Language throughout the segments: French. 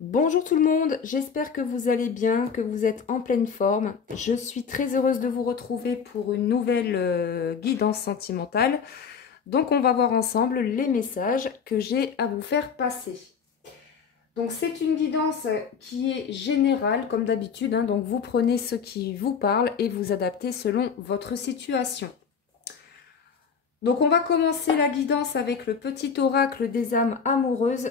Bonjour tout le monde, j'espère que vous allez bien, que vous êtes en pleine forme. Je suis très heureuse de vous retrouver pour une nouvelle guidance sentimentale. Donc on va voir ensemble les messages que j'ai à vous faire passer. Donc c'est une guidance qui est générale comme d'habitude, hein, donc vous prenez ce qui vous parle et vous adaptez selon votre situation. Donc on va commencer la guidance avec le petit oracle des âmes amoureuses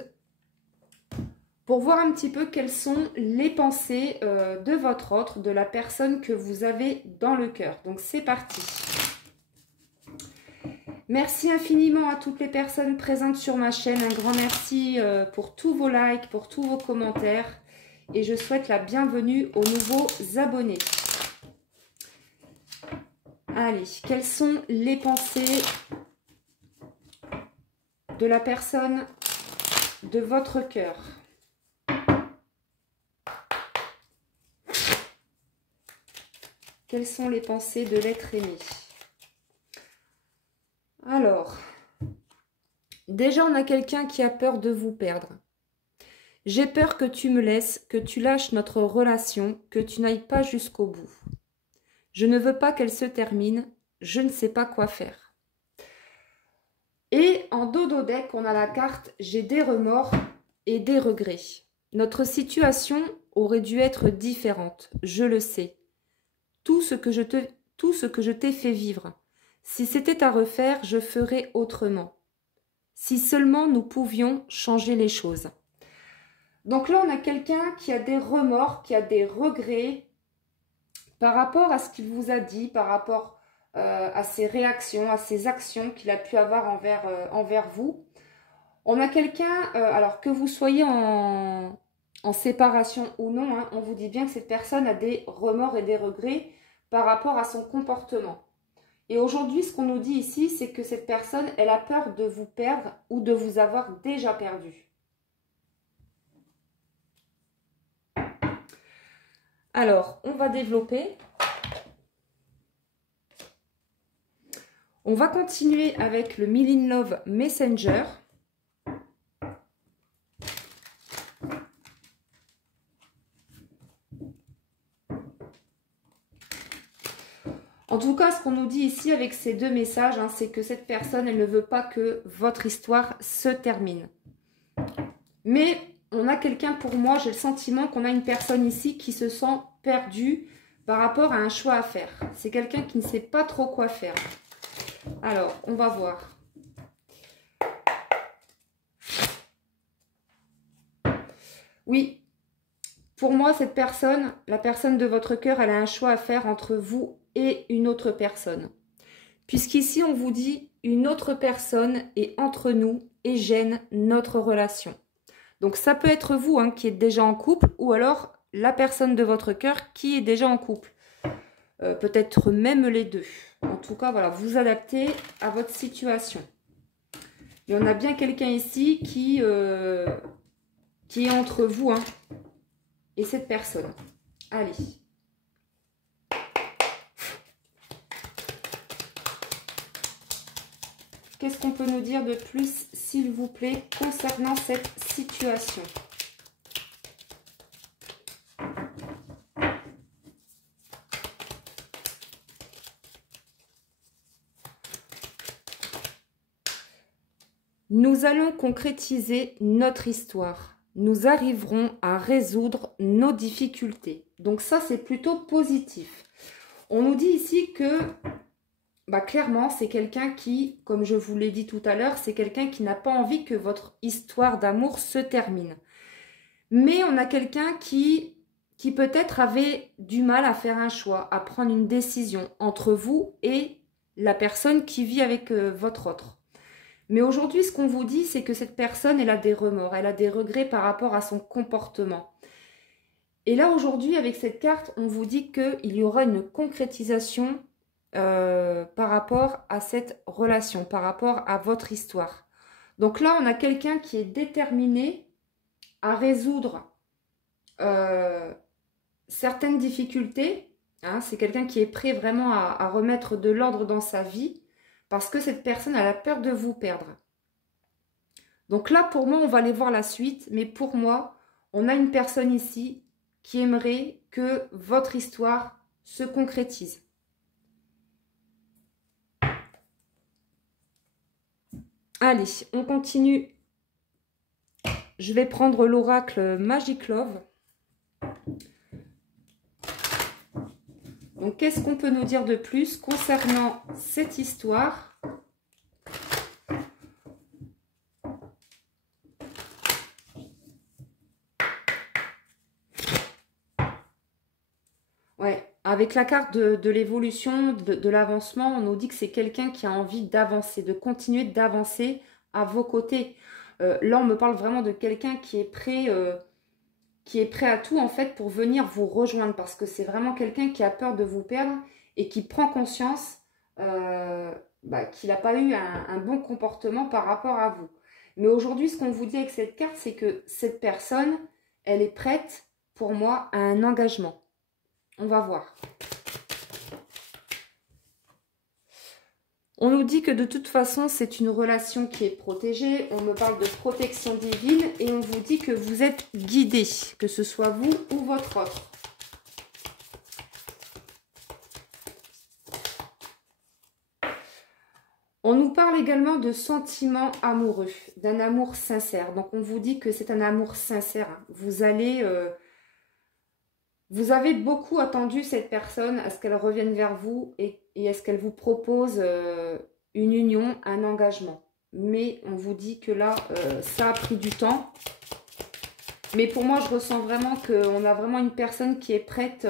pour voir un petit peu quelles sont les pensées de votre autre, de la personne que vous avez dans le cœur. Donc c'est parti. Merci infiniment à toutes les personnes présentes sur ma chaîne. Un grand merci pour tous vos likes, pour tous vos commentaires. Et je souhaite la bienvenue aux nouveaux abonnés. Allez, quelles sont les pensées de la personne de votre cœur ? Quelles sont les pensées de l'être aimé? Alors, déjà on a quelqu'un qui a peur de vous perdre. J'ai peur que tu me laisses, que tu lâches notre relation, que tu n'ailles pas jusqu'au bout. Je ne veux pas qu'elle se termine, je ne sais pas quoi faire. Et en dodo deck, on a la carte « J'ai des remords et des regrets ». Notre situation aurait dû être différente, je le sais. Tout ce que je t'ai fait vivre. Si c'était à refaire, je ferais autrement. Si seulement nous pouvions changer les choses. Donc là, on a quelqu'un qui a des remords, qui a des regrets par rapport à ce qu'il vous a dit, par rapport à ses réactions, à ses actions qu'il a pu avoir envers vous. On a quelqu'un, alors que vous soyez en séparation ou non, hein, on vous dit bien que cette personne a des remords et des regrets par rapport à son comportement. Et aujourd'hui, ce qu'on nous dit ici, c'est que cette personne, elle a peur de vous perdre ou de vous avoir déjà perdu. Alors, on va développer. On va continuer avec le Milin Love Messenger. En tout cas, ce qu'on nous dit ici avec ces deux messages, hein, c'est que cette personne, elle ne veut pas que votre histoire se termine. Mais on a quelqu'un, pour moi, j'ai le sentiment qu'on a une personne ici qui se sent perdue par rapport à un choix à faire. C'est quelqu'un qui ne sait pas trop quoi faire. Alors, on va voir. Oui, pour moi, cette personne, la personne de votre cœur, elle a un choix à faire entre vous et une autre personne. Puisqu'ici, on vous dit une autre personne est entre nous et gêne notre relation. Donc, ça peut être vous hein, qui êtes déjà en couple ou alors la personne de votre cœur qui est déjà en couple. Peut-être même les deux. En tout cas, voilà, vous adaptez à votre situation. Il y en a bien quelqu'un ici qui est entre vous hein, et cette personne. Allez. Qu'est-ce qu'on peut nous dire de plus, s'il vous plaît, concernant cette situation? Nous allons concrétiser notre histoire. Nous arriverons à résoudre nos difficultés. Donc ça, c'est plutôt positif. On nous dit ici que, clairement, c'est quelqu'un qui, comme je vous l'ai dit tout à l'heure, c'est quelqu'un qui n'a pas envie que votre histoire d'amour se termine. Mais on a quelqu'un qui peut-être avait du mal à faire un choix, à prendre une décision entre vous et la personne qui vit avec votre autre. Mais aujourd'hui, ce qu'on vous dit, c'est que cette personne, elle a des remords, elle a des regrets par rapport à son comportement. Et là, aujourd'hui, avec cette carte, on vous dit qu'il y aura une concrétisation par rapport à cette relation, par rapport à votre histoire. Donc là, on a quelqu'un qui est déterminé à résoudre certaines difficultés. Hein, c'est quelqu'un qui est prêt vraiment à remettre de l'ordre dans sa vie parce que cette personne a la peur de vous perdre. Donc là, pour moi, on va aller voir la suite. Mais pour moi, on a une personne ici qui aimerait que votre histoire se concrétise. Allez, on continue. Je vais prendre l'oracle Magic Love. Donc, qu'est-ce qu'on peut nous dire de plus concernant cette histoire? Ouais, avec la carte de l'évolution, de l'avancement, on nous dit que c'est quelqu'un qui a envie d'avancer, de continuer d'avancer à vos côtés. Là, on me parle vraiment de quelqu'un qui est prêt à tout, en fait, pour venir vous rejoindre. Parce que c'est vraiment quelqu'un qui a peur de vous perdre et qui prend conscience qu'il n'a pas eu un bon comportement par rapport à vous. Mais aujourd'hui, ce qu'on vous dit avec cette carte, c'est que cette personne, elle est prête, pour moi, à un engagement. On va voir. On nous dit que de toute façon, c'est une relation qui est protégée. On me parle de protection divine et on vous dit que vous êtes guidé, que ce soit vous ou votre autre. On nous parle également de sentiments amoureux, d'un amour sincère. Donc, on vous dit que c'est un amour sincère. Vous avez beaucoup attendu cette personne à ce qu'elle revienne vers vous et à ce qu'elle vous propose une union, un engagement. Mais on vous dit que là, ça a pris du temps. Mais pour moi, je ressens vraiment qu'on a vraiment une personne qui est prête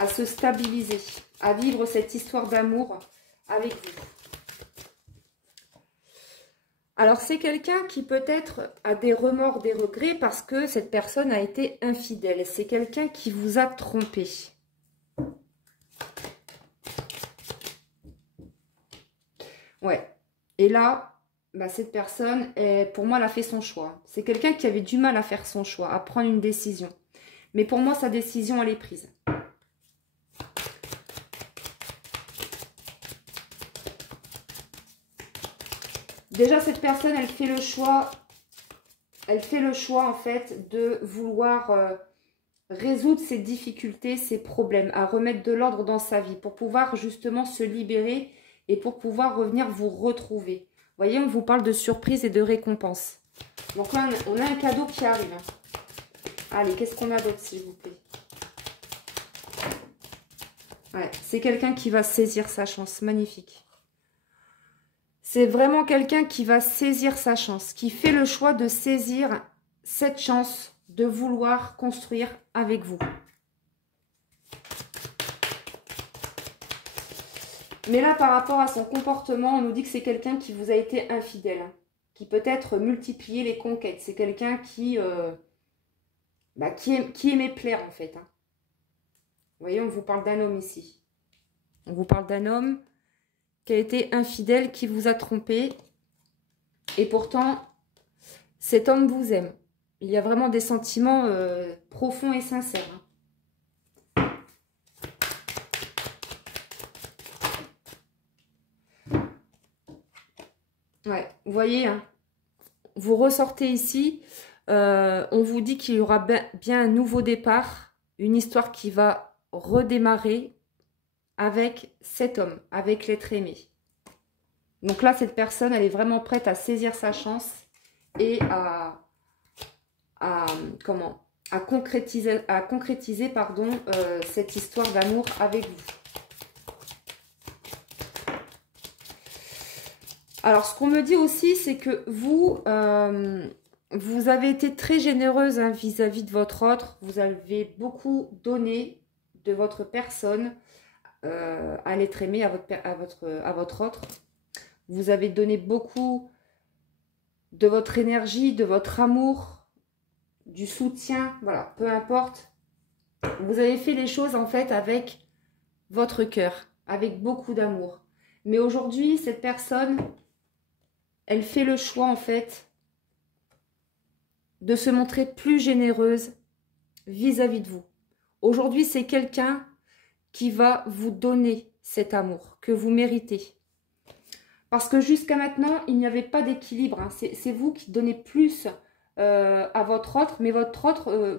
à se stabiliser, à vivre cette histoire d'amour avec vous. Alors, c'est quelqu'un qui peut-être a des remords, des regrets parce que cette personne a été infidèle. C'est quelqu'un qui vous a trompé. Ouais. Et là, cette personne, pour moi, elle a fait son choix. C'est quelqu'un qui avait du mal à faire son choix, à prendre une décision. Mais pour moi, sa décision, elle est prise. Déjà, cette personne, elle fait le choix en fait de vouloir résoudre ses difficultés, ses problèmes, à remettre de l'ordre dans sa vie pour pouvoir justement se libérer et pour pouvoir revenir vous retrouver. Vous voyez, on vous parle de surprise et de récompense. Donc là, on a un cadeau qui arrive. Allez, qu'est-ce qu'on a d'autre, s'il vous plaît? Ouais, c'est quelqu'un qui va saisir sa chance. Magnifique. C'est vraiment quelqu'un qui va saisir sa chance, qui fait le choix de saisir cette chance de vouloir construire avec vous. Mais là, par rapport à son comportement, on nous dit que c'est quelqu'un qui vous a été infidèle, qui peut-être multiplié les conquêtes. C'est quelqu'un qui aimait plaire, en fait. Vous voyez, on vous parle d'un homme ici. On vous parle d'un homme qui a été infidèle, qui vous a trompé. Et pourtant, cet homme vous aime. Il y a vraiment des sentiments profonds et sincères. Ouais, vous voyez, hein, vous ressortez ici, on vous dit qu'il y aura bien un nouveau départ, une histoire qui va redémarrer avec cet homme, avec l'être aimé. Donc là, cette personne, elle est vraiment prête à saisir sa chance et à concrétiser cette histoire d'amour avec vous. Alors, ce qu'on me dit aussi, c'est que vous avez été très généreuse vis-à-vis de votre autre. Vous avez beaucoup donné de votre personne à l'être aimé, à votre autre. Vous avez donné beaucoup de votre énergie, de votre amour, du soutien, voilà, peu importe. Vous avez fait les choses en fait avec votre cœur, avec beaucoup d'amour. Mais aujourd'hui, cette personne, elle fait le choix en fait de se montrer plus généreuse vis-à-vis de vous. Aujourd'hui, c'est quelqu'un qui va vous donner cet amour que vous méritez. Parce que jusqu'à maintenant, il n'y avait pas d'équilibre. Hein. C'est vous qui donnez plus à votre autre. Mais votre autre,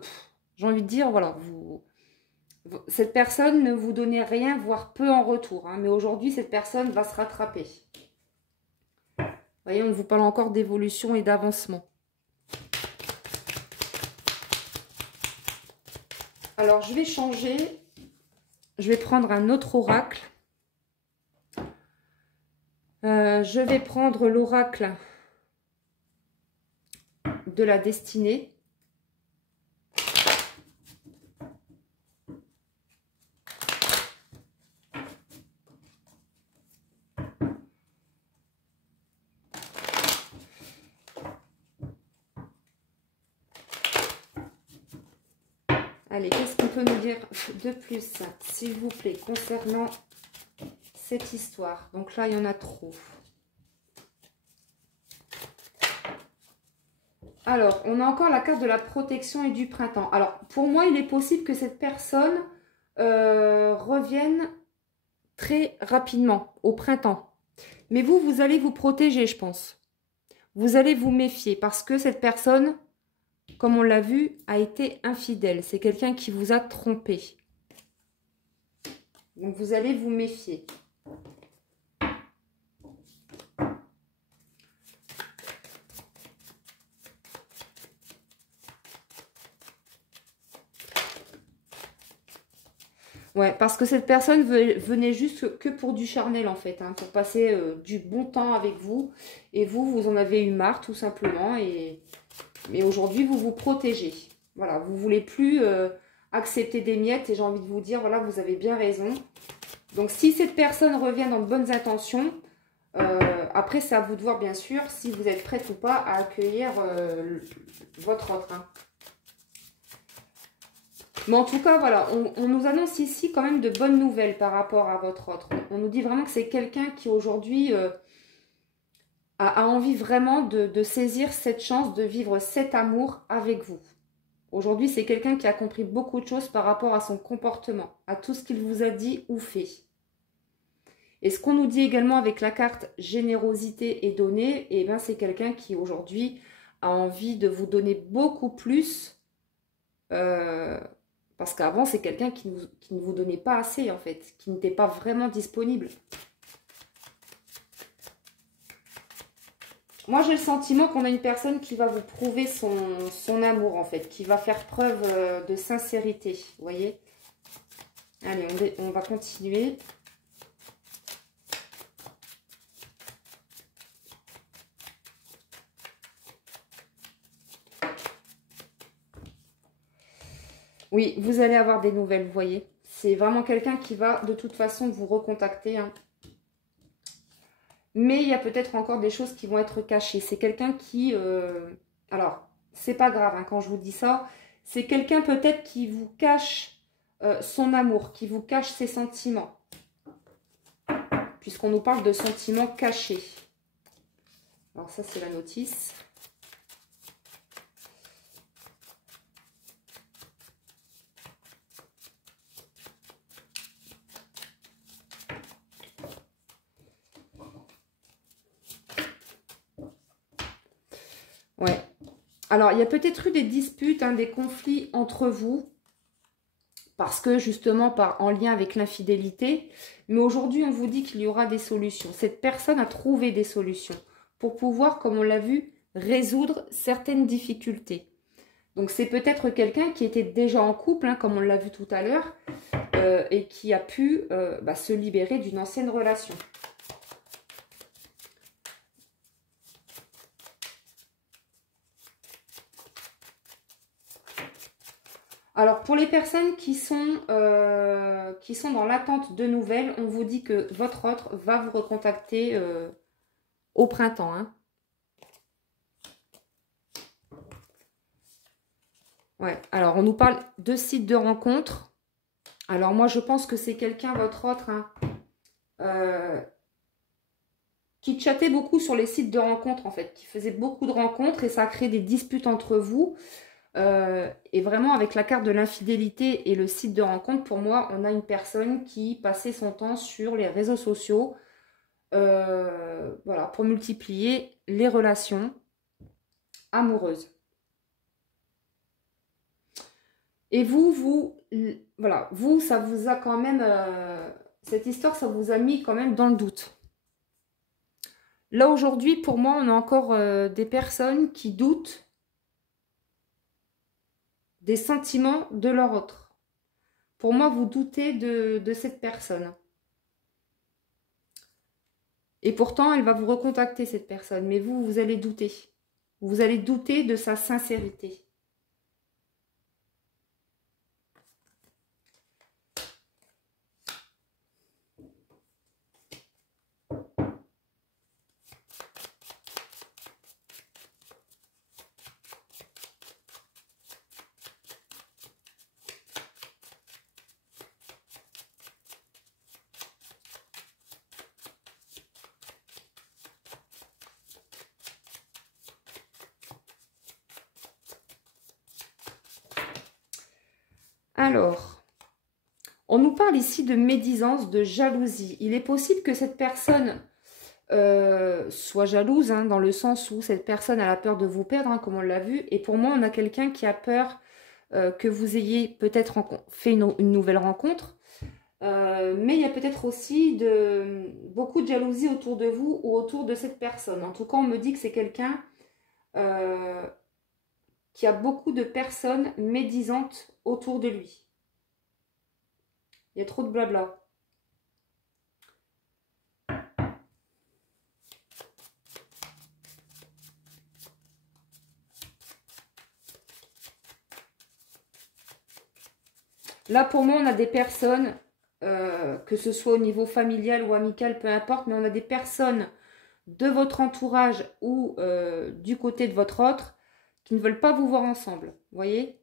j'ai envie de dire, voilà, cette personne ne vous donnait rien, voire peu en retour. Hein. Mais aujourd'hui, cette personne va se rattraper. Vous voyez, on vous parle encore d'évolution et d'avancement. Alors, je vais changer. Je vais prendre un autre oracle. Je vais prendre l'oracle de la destinée. Allez, qu'est-ce qu'on peut nous dire de plus, s'il vous plaît, concernant cette histoire? Donc là, il y en a trop. Alors, on a encore la carte de la protection et du printemps. Alors, pour moi, il est possible que cette personne revienne très rapidement, au printemps. Mais vous, vous allez vous protéger, je pense. Vous allez vous méfier parce que cette personne, comme on l'a vu, a été infidèle. C'est quelqu'un qui vous a trompé. Donc, vous allez vous méfier. Ouais, parce que cette personne venait juste que pour du charnel, en fait, hein, pour passer du bon temps avec vous. Et vous, vous en avez eu marre, tout simplement. Mais aujourd'hui, vous vous protégez. Voilà, vous ne voulez plus accepter des miettes. Et j'ai envie de vous dire, voilà, vous avez bien raison. Donc, si cette personne revient dans de bonnes intentions, après, c'est à vous de voir, bien sûr, si vous êtes prête ou pas à accueillir votre autre. Hein. Mais en tout cas, voilà, on nous annonce ici quand même de bonnes nouvelles par rapport à votre autre. On nous dit vraiment que c'est quelqu'un qui aujourd'hui a envie vraiment de saisir cette chance de vivre cet amour avec vous. Aujourd'hui, c'est quelqu'un qui a compris beaucoup de choses par rapport à son comportement, à tout ce qu'il vous a dit ou fait. Et ce qu'on nous dit également avec la carte générosité et donner, eh ben, c'est quelqu'un qui aujourd'hui a envie de vous donner beaucoup plus. Parce qu'avant, c'est quelqu'un qui ne vous donnait pas assez, en fait, qui n'était pas vraiment disponible. Moi, j'ai le sentiment qu'on a une personne qui va vous prouver son amour, en fait, qui va faire preuve de sincérité, vous voyez. Allez, on va continuer. Oui, vous allez avoir des nouvelles, vous voyez. C'est vraiment quelqu'un qui va de toute façon vous recontacter. Hein. Mais il y a peut-être encore des choses qui vont être cachées. C'est quelqu'un qui... alors, c'est pas grave hein, quand je vous dis ça. C'est quelqu'un peut-être qui vous cache son amour, qui vous cache ses sentiments. Puisqu'on nous parle de sentiments cachés. Alors ça, c'est la notice. Ouais. Alors, il y a peut-être eu des disputes, hein, des conflits entre vous. Parce que justement, en lien avec l'infidélité. Mais aujourd'hui, on vous dit qu'il y aura des solutions. Cette personne a trouvé des solutions pour pouvoir, comme on l'a vu, résoudre certaines difficultés. Donc, c'est peut-être quelqu'un qui était déjà en couple, hein, comme on l'a vu tout à l'heure, et qui a pu se libérer d'une ancienne relation. Alors, pour les personnes qui sont dans l'attente de nouvelles, on vous dit que votre autre va vous recontacter au printemps. Hein. Ouais, alors on nous parle de sites de rencontres. Alors moi, je pense que c'est quelqu'un, votre autre, hein, qui chattait beaucoup sur les sites de rencontres, en fait, qui faisait beaucoup de rencontres et ça a créé des disputes entre vous. Et vraiment, avec la carte de l'infidélité et le site de rencontre, pour moi, on a une personne qui passait son temps sur les réseaux sociaux voilà, pour multiplier les relations amoureuses. Et voilà, vous, ça vous a quand même, cette histoire, ça vous a mis quand même dans le doute. Là, aujourd'hui, pour moi, on a encore des personnes qui doutent des sentiments de leur autre. Pour moi, vous doutez de cette personne. Et pourtant, elle va vous recontacter, cette personne. Mais vous, vous allez douter. Vous allez douter de sa sincérité. Alors, on nous parle ici de médisance, de jalousie. Il est possible que cette personne soit jalouse, hein, dans le sens où cette personne a la peur de vous perdre, hein, comme on l'a vu. Et pour moi, on a quelqu'un qui a peur que vous ayez peut-être fait une nouvelle rencontre. Mais il y a peut-être aussi beaucoup de jalousie autour de vous ou autour de cette personne. En tout cas, on me dit que c'est quelqu'un qui a beaucoup de personnes médisantes autour de lui. Il y a trop de blabla. Là, pour moi, on a des personnes, que ce soit au niveau familial ou amical, peu importe, mais on a des personnes de votre entourage ou du côté de votre autre qui ne veulent pas vous voir ensemble. Vous voyez?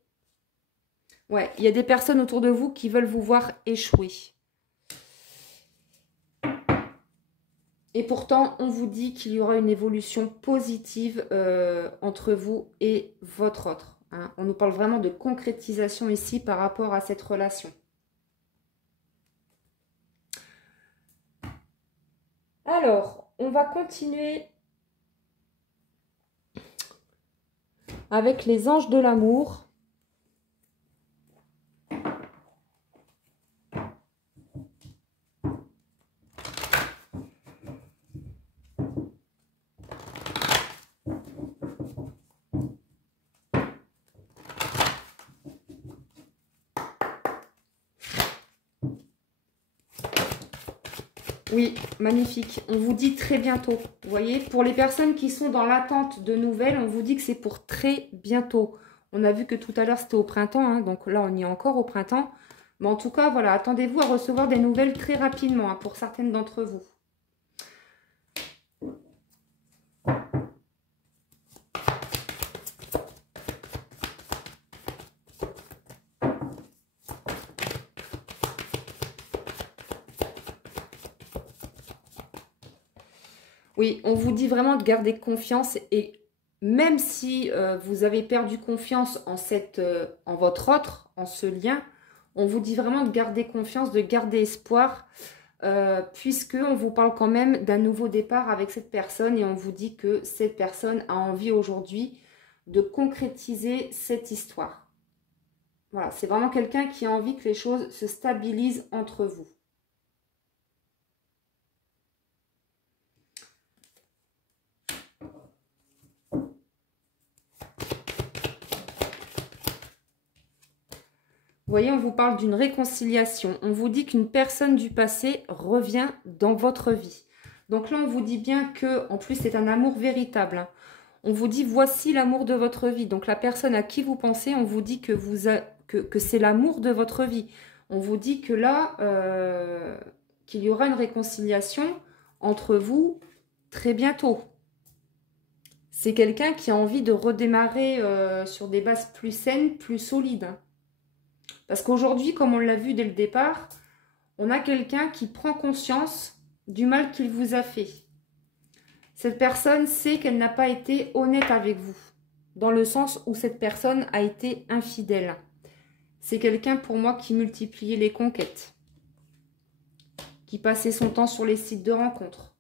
Ouais, il y a des personnes autour de vous qui veulent vous voir échouer. Et pourtant, on vous dit qu'il y aura une évolution positive entre vous et votre autre. Hein. On nous parle vraiment de concrétisation ici par rapport à cette relation. Alors, on va continuer avec les anges de l'amour. Oui, magnifique. On vous dit très bientôt. Vous voyez, pour les personnes qui sont dans l'attente de nouvelles, on vous dit que c'est pour très bientôt. On a vu que tout à l'heure, c'était au printemps. Hein, donc là, on y est encore au printemps. Mais en tout cas, voilà, attendez-vous à recevoir des nouvelles très rapidement hein, pour certaines d'entre vous. Oui, on vous dit vraiment de garder confiance et même si vous avez perdu confiance en votre autre, en ce lien, on vous dit vraiment de garder confiance, de garder espoir, puisque on vous parle quand même d'un nouveau départ avec cette personne et on vous dit que cette personne a envie aujourd'hui de concrétiser cette histoire. Voilà, c'est vraiment quelqu'un qui a envie que les choses se stabilisent entre vous. Vous voyez, on vous parle d'une réconciliation. On vous dit qu'une personne du passé revient dans votre vie. Donc là, on vous dit bien que, en plus, c'est un amour véritable. Hein. On vous dit, voici l'amour de votre vie. Donc la personne à qui vous pensez, on vous dit que, que c'est l'amour de votre vie. On vous dit que là, qu'il y aura une réconciliation entre vous très bientôt. C'est quelqu'un qui a envie de redémarrer sur des bases plus saines, plus solides. Hein. Parce qu'aujourd'hui, comme on l'a vu dès le départ, on a quelqu'un qui prend conscience du mal qu'il vous a fait. Cette personne sait qu'elle n'a pas été honnête avec vous, dans le sens où cette personne a été infidèle. C'est quelqu'un pour moi qui multipliait les conquêtes, qui passait son temps sur les sites de rencontres,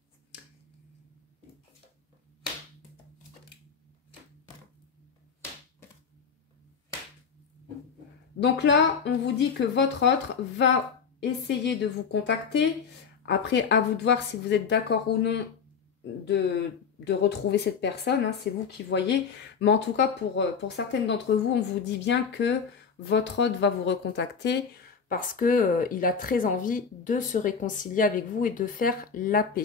Donc là, on vous dit que votre autre va essayer de vous contacter. Après, à vous de voir si vous êtes d'accord ou non de retrouver cette personne. Hein, c'est vous qui voyez. Mais en tout cas, pour certaines d'entre vous, on vous dit bien que votre hôte va vous recontacter parce que, il a très envie de se réconcilier avec vous et de faire la paix.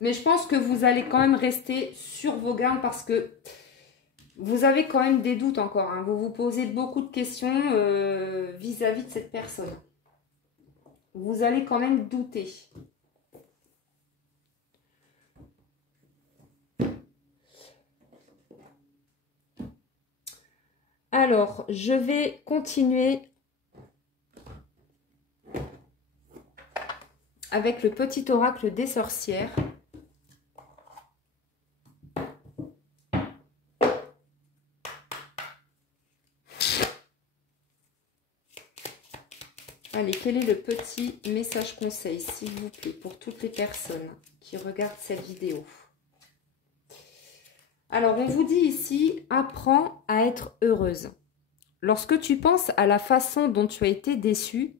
Mais je pense que vous allez quand même rester sur vos gardes parce que vous avez quand même des doutes encore. Hein. Vous vous posez beaucoup de questions vis-à-vis de cette personne. Vous allez quand même douter. Alors, je vais continuer avec le petit oracle des sorcières. Allez, quel est le petit message conseil, s'il vous plaît, pour toutes les personnes qui regardent cette vidéo? Alors, on vous dit ici, apprends à être heureuse. Lorsque tu penses à la façon dont tu as été déçue,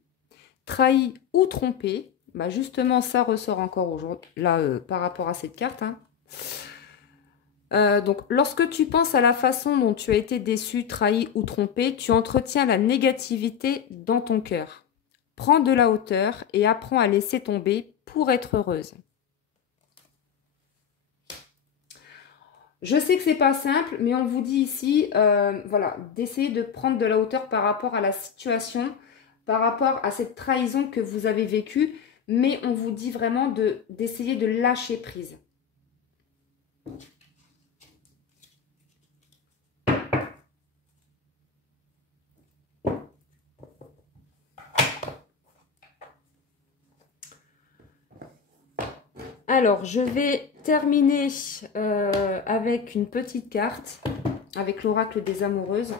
trahie ou trompée, bah justement, ça ressort encore aujourd'hui, là, par rapport à cette carte. Hein. Donc, lorsque tu penses à la façon dont tu as été déçue, trahie ou trompée, tu entretiens la négativité dans ton cœur. Prends de la hauteur et apprends à laisser tomber pour être heureuse. Je sais que c'est pas simple, mais on vous dit ici, voilà, d'essayer de prendre de la hauteur par rapport à la situation, par rapport à cette trahison que vous avez vécue, mais on vous dit vraiment d'essayer de lâcher prise. Alors, je vais terminer avec une petite carte, avec l'oracle des amoureuses.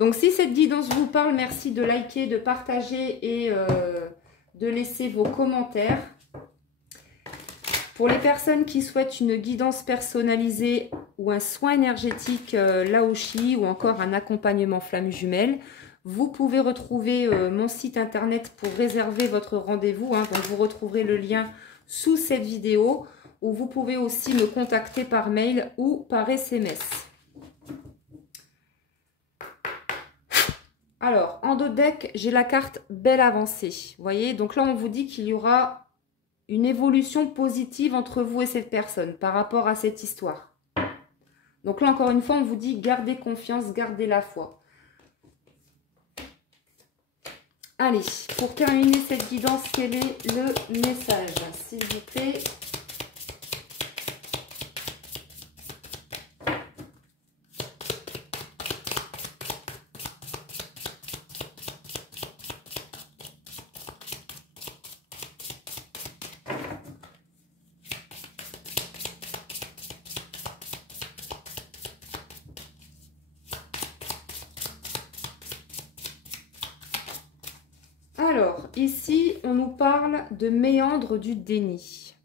Donc, si cette guidance vous parle, merci de liker, de partager et de laisser vos commentaires. Pour les personnes qui souhaitent une guidance personnalisée ou un soin énergétique Laoshi ou encore un accompagnement flamme jumelle, vous pouvez retrouver mon site internet pour réserver votre rendez-vous. Hein. Donc, vous retrouverez le lien sous cette vidéo, ou vous pouvez aussi me contacter par mail ou par SMS. Alors, en dos de deck, j'ai la carte Belle Avancée. Vous voyez, donc là, on vous dit qu'il y aura une évolution positive entre vous et cette personne par rapport à cette histoire. Donc là, encore une fois, on vous dit gardez confiance, gardez la foi. Allez, pour terminer cette guidance, quel est le message, s'il vous plaît? Alors, ici, on nous parle de méandre du déni.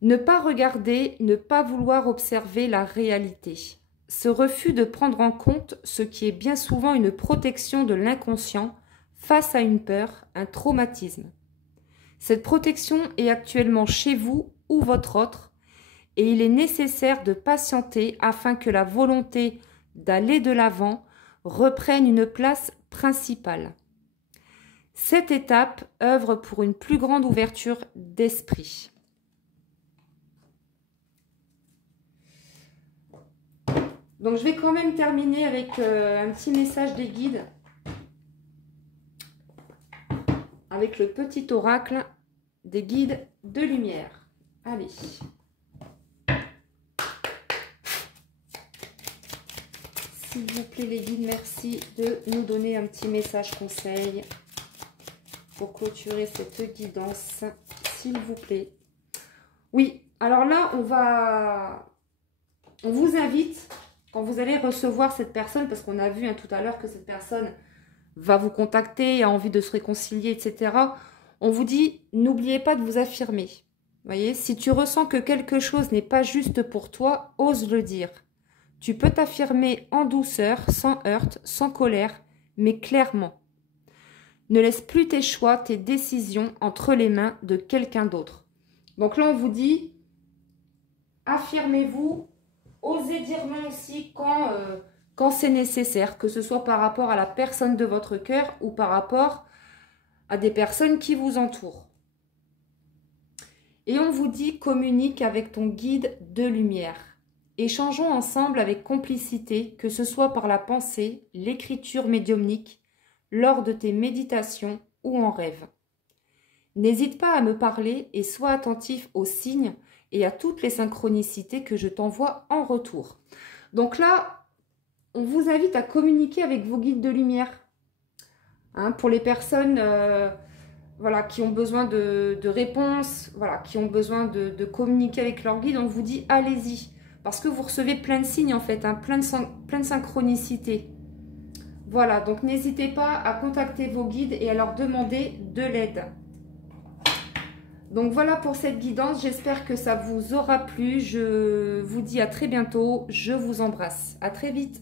Ne pas regarder, ne pas vouloir observer la réalité. Ce refus de prendre en compte ce qui est bien souvent une protection de l'inconscient face à une peur, un traumatisme. Cette protection est actuellement chez vous ou votre autre et il est nécessaire de patienter afin que la volonté d'aller de l'avant reprenne une place principale. Cette étape œuvre pour une plus grande ouverture d'esprit. Donc, je vais quand même terminer avec un petit message des guides. Avec le petit oracle des guides de lumière. Allez. S'il vous plaît, les guides, merci de nous donner un petit message conseil pour clôturer cette guidance, s'il vous plaît. Oui, alors là, on vous invite, quand vous allez recevoir cette personne, parce qu'on a vu tout à l'heure que cette personne va vous contacter, a envie de se réconcilier, etc. On vous dit, n'oubliez pas de vous affirmer. Voyez, si tu ressens que quelque chose n'est pas juste pour toi, ose le dire. Tu peux t'affirmer en douceur, sans heurte, sans colère, mais clairement. Ne laisse plus tes choix, tes décisions entre les mains de quelqu'un d'autre. Donc là, on vous dit, affirmez-vous, osez dire non aussi quand c'est nécessaire, que ce soit par rapport à la personne de votre cœur ou par rapport à des personnes qui vous entourent. Et on vous dit, communique avec ton guide de lumière. Échangeons ensemble avec complicité, que ce soit par la pensée, l'écriture médiumnique, lors de tes méditations ou en rêve. N'hésite pas à me parler et sois attentif aux signes et à toutes les synchronicités que je t'envoie en retour. Donc là, on vous invite à communiquer avec vos guides de lumière. Hein, pour les personnes voilà, qui ont besoin de réponses, voilà, qui ont besoin de communiquer avec leur guide, on vous dit allez-y. Parce que vous recevez plein de signes en fait, hein, plein de synchronicités. Voilà, donc n'hésitez pas à contacter vos guides et à leur demander de l'aide. Donc voilà pour cette guidance, j'espère que ça vous aura plu. Je vous dis à très bientôt, je vous embrasse. À très vite.